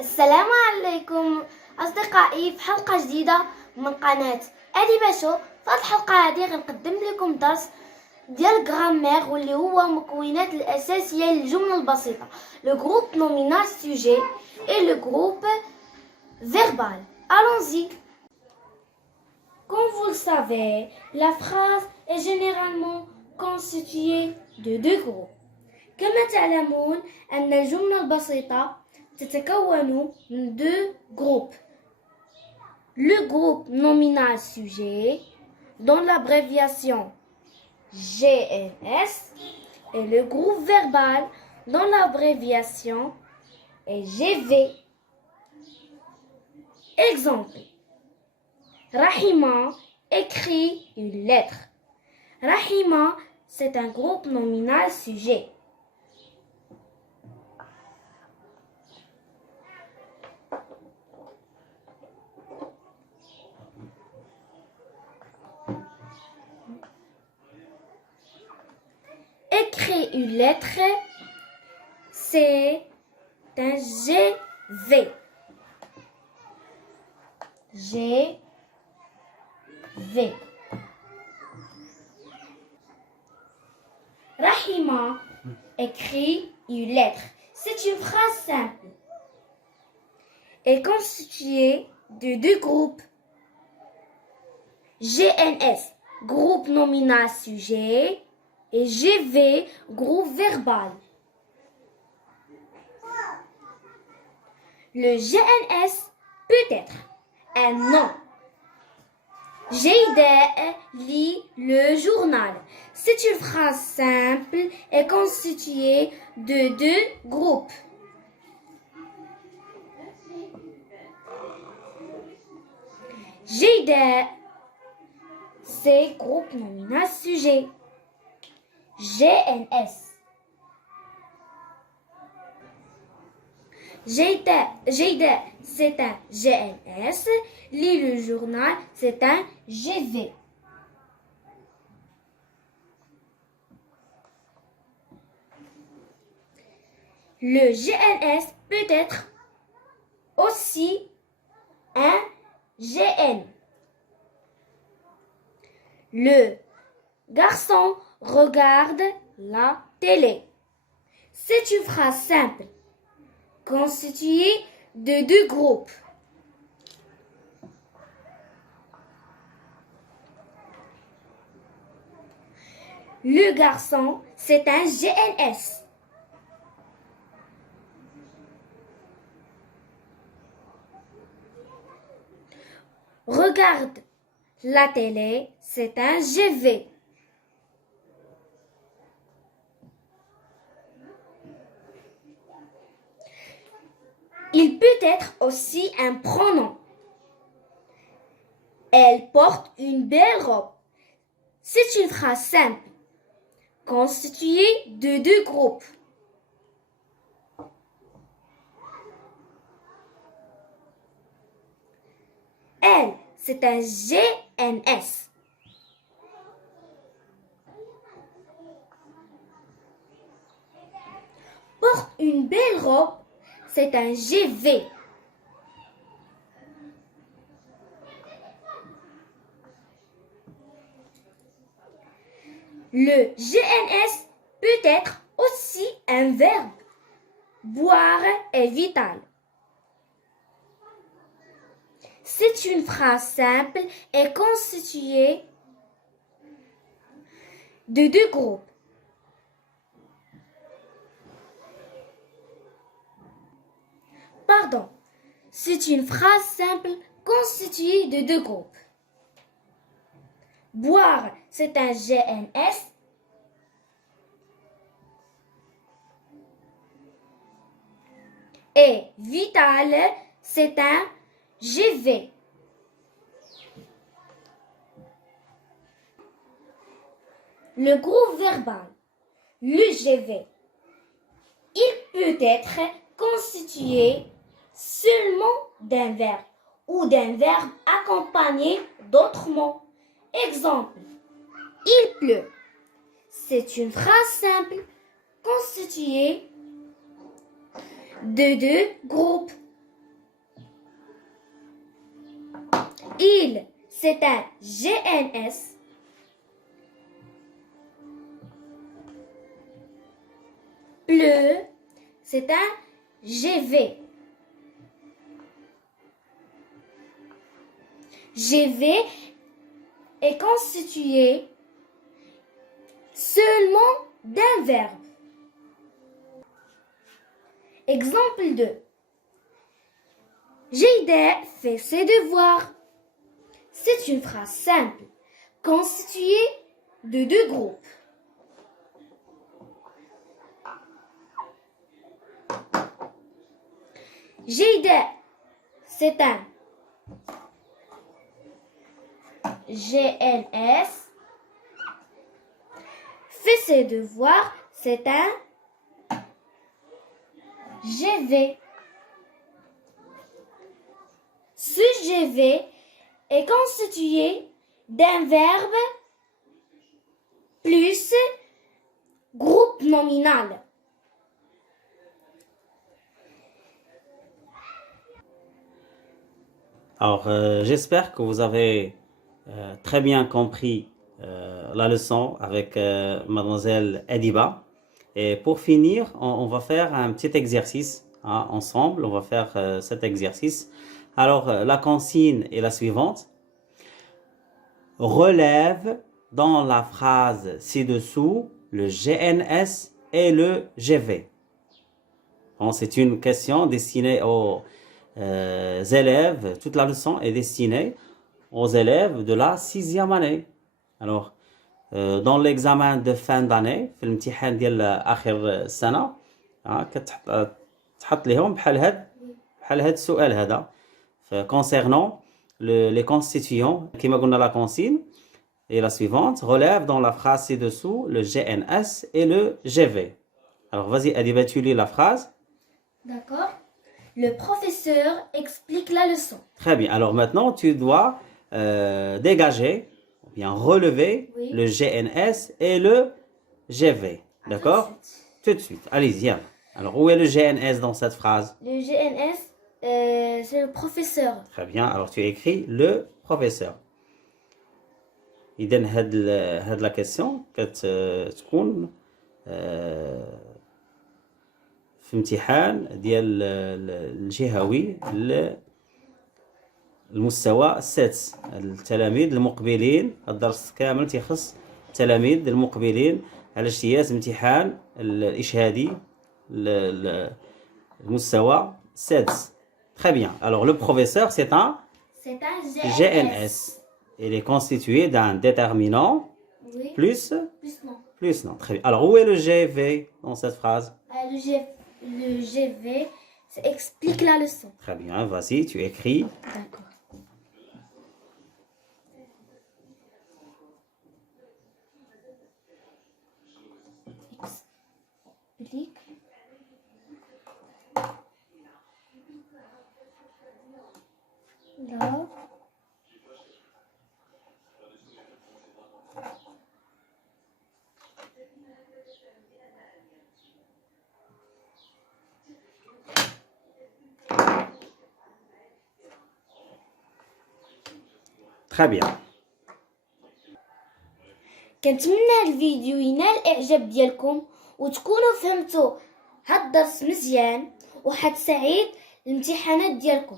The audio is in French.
السلام عليكم أصدقائي في حلقة جديدة من قناة أدي باشو. في هذه الحلقة هذه غنقدم لكم درس ديال الجرامير واللي هو مكونات الأساسية للجملة البسيطة. Le groupe nominal sujet et le groupe verbal. Allons-y. Comme vous le savez, la phrase est généralement constituée de deux groupes. كما تعلمون أن الجملة البسيطة تتكون من deux groupes. Le groupe nominal sujet, dont l'abréviation GNS, et le groupe verbal, dont l'abréviation est GV. Exemple. Rahima écrit une lettre. Rahima, c'est un groupe nominal sujet. Écrire une lettre, c'est un GV. GV. Rahima écrit une lettre. C'est une phrase simple. Elle est constituée de deux groupes. GNS, groupe nominal sujet, et GV, groupe verbal. Le GNS peut être un nom. Jayda lit le journal. C'est une phrase simple et constituée de deux groupes. Jayda, c'est groupe nominal sujet. GNS. Jayda, c'est un GNS. Lit le journal, c'est un GV. Le GNS peut être aussi un GN. Le garçon regarde la télé. C'est une phrase simple, constituée de deux groupes. Le garçon, c'est un GNS. Regarde la télé, c'est un GV. Il peut être aussi un pronom. Elle porte une belle robe. C'est une phrase simple, constituée de deux groupes. Elle, c'est un GNS. Porte une belle robe, c'est un GV. Le GNS peut être aussi un verbe. Boire est vital. C'est une phrase simple et constituée de deux groupes. Pardon, c'est une phrase simple constituée de deux groupes. Boire, c'est un GNS. Et vital, c'est un GV. Le groupe verbal, le GV, il peut être constitué seulement d'un verbe ou d'un verbe accompagné d'autres mots. Exemple, il pleut. c'est une phrase simple constituée de deux groupes. Il, c'est un GNS. Le, c'est un GV. GV est constitué seulement d'un verbe. Exemple 2. Jayda fait ses devoirs. C'est une phrase simple, constituée de deux groupes. Jayda, c'est un GNS. Fait ses devoirs, c'est un GV. Ce GV est constitué d'un verbe plus groupe nominal. Alors, j'espère que vous avez très bien compris la leçon avec mademoiselle Ediba. Et pour finir, on va faire un petit exercice ensemble. On va faire cet exercice. Alors, la consigne est la suivante. Relève dans la phrase ci-dessous le GNS et le GV. Bon, c'est une question destinée aux élèves. Toute la leçon est destinée aux élèves de la 6e année. Alors, dans l'examen de fin d'année, في الامتحان ديال آخر السنة، كتحط لهم بحال هاد السؤال هذا. Concernant les constituants, كما قلنا la consigne est la suivante. Relève dans la phrase ci-dessous le GNS et le GV. Alors, vas-y, Adiba, tu lis la phrase. D'accord. Le professeur explique la leçon. Très bien. Alors maintenant, tu dois dégager, ou bien relever le GNS et le GV. D'accord? Tout de suite. Allez-y. Alors, où est le GNS dans cette phrase? Le GNS, c'est le professeur. Très bien. Alors, tu écris le professeur. إذن هاد la question كتكون في امتحان ديال الجهوي المستوى السادس. التلاميذ المقبلين، الدرس كامل تيخص التلاميذ المقبلين على اجتياز امتحان الإشهادي المستوى السادس. Très bien. Alors le professeur, c'est un GNS. Il est constitué d'un déterminant plus non. Très bien. Alors où est le GV dans cette phrase? Le GV, ça explique la leçon. Très bien, vas-y, tu écris. D'accord. Explique. Là. Très bien. كنتمنى الفيديو ينال اعجاب ديالكم وتكونوا فهمتوا هاد الدرس مزيان وحتساعد الامتحانات ديالكم.